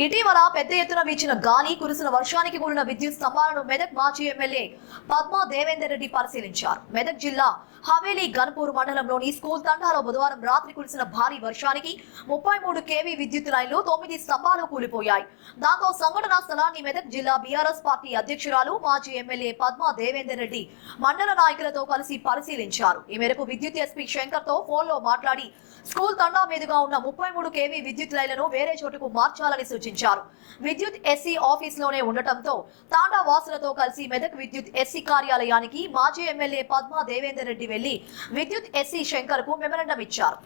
ఇటీవల పెద్ద ఎత్తున వీచిన గాలి, కురిసిన వర్షానికి కూలిన విద్యుత్ స్తంభాలను మెదక్ మాజీ ఎమ్మెల్యే పద్మా దేవేందర్ రెడ్డి పరిశీలించారు. మెదక్ జిల్లా హవేలీ గన్పూర్ మండలంలోని స్కూల్ తండాలో బుధవారం రాత్రి కురిసిన భారీ వర్షానికి 33 kV విద్యుత్ లైన్లు 9 స్తంభాలు కూలిపోయాయి. దాంతో సంఘటనా స్థలాన్ని మెదక్ జిల్లా బీఆర్ఎస్ పార్టీ అధ్యక్షురాలు మాజీ ఎమ్మెల్యే పద్మా దేవేందర్ రెడ్డి మండల నాయకులతో కలిసి పరిశీలించారు. ఈ మేరకు విద్యుత్ ఎస్పీ శంకర్ తో ఫోన్లో మాట్లాడి స్కూల్ తండా మీదుగా ఉన్న 33 kV విద్యుత్ లైన్లను వేరే చోటుకు మార్చాలని సూచించారు. విద్యుత్ ఎస్సీ ఆఫీస్ లోనే ఉండటంతో తాండా వాసులతో కలిసి మెదక్ విద్యుత్ ఎస్సీ కార్యాలయానికి మాజీ ఎమ్మెల్యే పద్మా దేవేందర్ రెడ్డి వెళ్లి విద్యుత్ ఎస్సీ శంకర్ కు మెమరాండం ఇచ్చారు.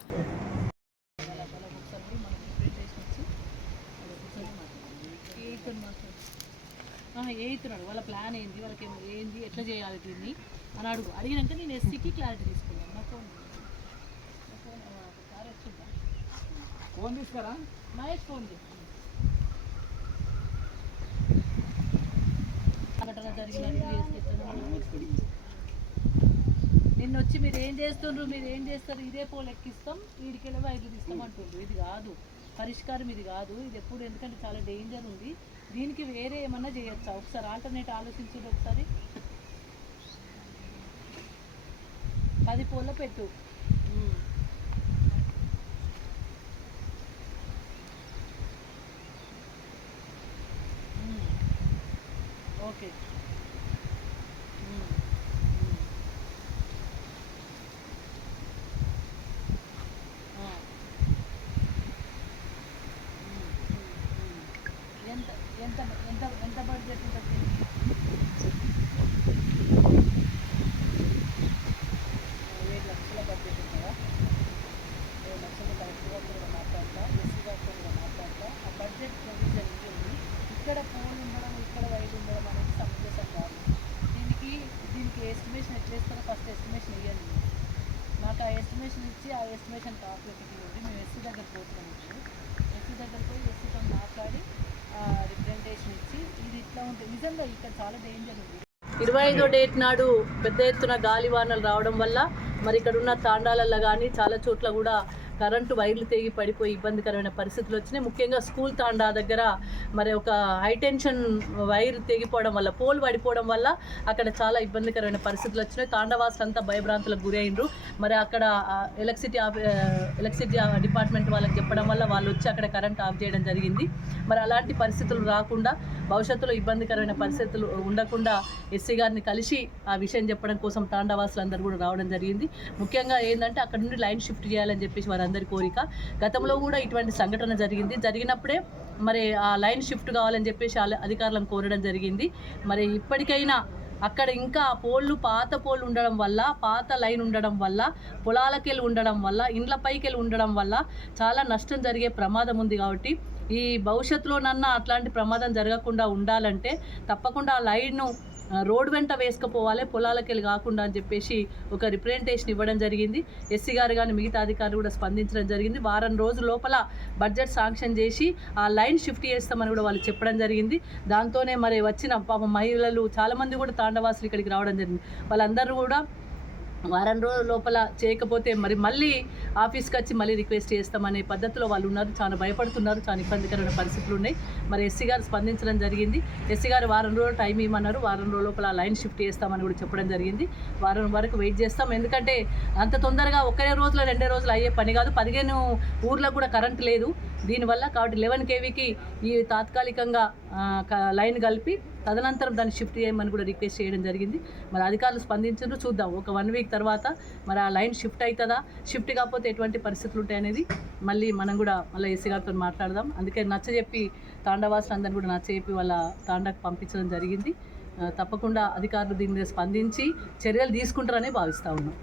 వాళ్ళ ప్లాన్ ఏంది, వాళ్ళకి ఏంది, ఎట్లా చేయాలి దీన్ని అని అడిగినాక నేను ఎస్సీకి క్లారిటీ తీసుకున్నాను. నా ఫోన్ తీసుకురా, మహేష్ ఫోన్ సంఘటన నిన్న వచ్చి మీరు ఏం చేస్తారు, ఇదే పోలు ఎక్కిస్తాం, వీడికెళ్ళి వైర్లు తీస్తాం అంటుండ్రు. ఇది కాదు పరిష్కారం, ఇది కాదు. ఇది ఎప్పుడు, ఎందుకంటే చాలా డేంజర్ ఉంది. దీనికి వేరే ఏమన్నా చేయొచ్చా? ఒకసారి ఆల్టర్నేట్ ఆలోచించండి. ఒకసారి 10 పోల్లో పెట్టు. ఓకే, ఎంత ఎంత ఎంత బడ్జెట్ ఉంటుంది? 7 లక్షల బడ్జెట్ ఉంటుందా? 7 లక్షలు కరెక్ట్గా కూడా మాట్లాడతా, ఎస్సీ గారితో కూడా మాట్లాడతా. ఆ బడ్జెట్ ప్రొవిజన్ ఉంది. ఇక్కడ ఫోన్ ఉండడం, ఇక్కడ వైర్ ఉండడం అనేది సమంజసం కాదు. దీనికి ఎస్టిమేషన్ ఎట్లా ఇస్తారో ఫస్ట్ ఎస్టిమేషన్ ఇవ్వండి. మాకు ఆ ఎస్టిమేషన్ ఇచ్చి ఆ ఎస్టిమేషన్ కాపీకి ఇవ్వండి. మేము ఎస్సీ దగ్గర పోతున్నాం. ఎస్సీ దగ్గర పోయి ఎస్సీతో మాట్లాడి రిప్రజెంటేషన్ ఇచ్చి ఇది ఇట్లా ఉంటుంది. నిజంగా ఇక్కడ చాలా డేంజర్ ఉంది. 25వ డేట్ నాడు పెద్ద ఎత్తున గాలివానలు రావడం వల్ల మరి ఇక్కడ ఉన్న తాండాలల్లో కానీ చాలా చోట్ల కూడా కరెంటు వైర్లు తెగి పడిపోయి ఇబ్బందికరమైన పరిస్థితులు వచ్చినాయి. ముఖ్యంగా స్కూల్ తాండా దగ్గర మరి ఒక హైటెన్షన్ వైర్ తెగిపోవడం వల్ల, పోల్ పడిపోవడం వల్ల అక్కడ చాలా ఇబ్బందికరమైన పరిస్థితులు వచ్చినాయి. తాండావాసులు అంతా భయభ్రాంతులకు గురైనరు. మరి అక్కడ ఎలక్ట్రిసిటీ డిపార్ట్మెంట్ వాళ్ళకి చెప్పడం వల్ల వాళ్ళు వచ్చి అక్కడ కరెంట్ ఆఫ్ చేయడం జరిగింది. మరి అలాంటి పరిస్థితులు రాకుండా, భవిష్యత్తులో ఇబ్బందికరమైన పరిస్థితులు ఉండకుండా ఎస్సీ గారిని కలిసి ఆ విషయం చెప్పడం కోసం తాండావాసులు అందరూ కూడా రావడం జరిగింది. ముఖ్యంగా ఏంటంటే అక్కడ నుండి లైన్ షిఫ్ట్ చేయాలని చెప్పేసి అందరి కోరిక. గతంలో కూడా ఇటువంటి సంఘటన జరిగినప్పుడే మరి ఆ లైన్ షిఫ్ట్ కావాలని చెప్పేసి అధికారులను కోరడం జరిగింది. మరి ఇప్పటికైనా అక్కడ ఇంకా పోళ్ళు, పాత పోళ్ళు ఉండడం వల్ల, పాత లైన్ ఉండడం వల్ల, పొలాలకెళ్ళి ఉండడం వల్ల, ఇండ్లపైకెళ్ళి ఉండడం వల్ల చాలా నష్టం జరిగే ప్రమాదం ఉంది. కాబట్టి ఈ భవిష్యత్తులోనన్నా అట్లాంటి ప్రమాదం జరగకుండా ఉండాలంటే తప్పకుండా ఆ లైన్ను రోడ్ వెంట వేసుకుపోవాలి, పొలాలకు వెళ్ళి కాకుండా అని చెప్పేసి ఒక రిప్రజెంటేషన్ ఇవ్వడం జరిగింది. ఎస్సీ గారు కానీ మిగతా అధికారులు కూడా స్పందించడం జరిగింది. వారం రోజుల లోపల బడ్జెట్ శాంక్షన్ చేసి ఆ లైన్ షిఫ్ట్ చేస్తామని కూడా వాళ్ళు చెప్పడం జరిగింది. దాంతోనే మరి వచ్చిన పాపం మహిళలు చాలామంది కూడా తాండవాసులు ఇక్కడికి రావడం జరిగింది. వాళ్ళందరూ కూడా వారం రోజుల లోపల చేయకపోతే మళ్ళీ ఆఫీస్కి వచ్చి మళ్ళీ రిక్వెస్ట్ చేస్తామనే పద్ధతిలో వాళ్ళు ఉన్నారు. చాలా భయపడుతున్నారు, చాలా ఇబ్బందికరమైన పరిస్థితులు ఉన్నాయి. మరి ఎస్సీ గారు స్పందించడం జరిగింది. ఎస్సీ గారు వారం రోజులు టైం ఇవ్వమన్నారు. వారం రోజుల లోపల లైన్ షిఫ్ట్ చేస్తామని కూడా చెప్పడం జరిగింది. వారం వరకు వెయిట్ చేస్తాం. ఎందుకంటే అంత తొందరగా ఒకే రోజులో 2 రోజులు అయ్యే పని కాదు. 15 ఊర్లకు కూడా కరెంట్ లేదు దీనివల్ల. కాబట్టి 11 kVకి ఈ తాత్కాలికంగా లైన్ కలిపి తదనంతరం దాన్ని షిఫ్ట్ చేయమని కూడా రిక్వెస్ట్ చేయడం జరిగింది. మరి అధికారులు స్పందించారు. చూద్దాం ఒక 1 వీక్ తర్వాత మరి ఆ లైన్ షిఫ్ట్ అవుతుందా, షిఫ్ట్ కాకపోతే ఎటువంటి పరిస్థితులు ఉంటాయనేది మళ్ళీ మనం కూడా మళ్ళీ ఎస్సీ గారితో మాట్లాడదాం. అందుకే నచ్చజెప్పి తాండవాసులు అందరినీ కూడా నచ్చజెప్పి వాళ్ళ తాండాకు పంపించడం జరిగింది. తప్పకుండా అధికారులు దీని మీద స్పందించి చర్యలు తీసుకుంటారని భావిస్తూ ఉన్నాం.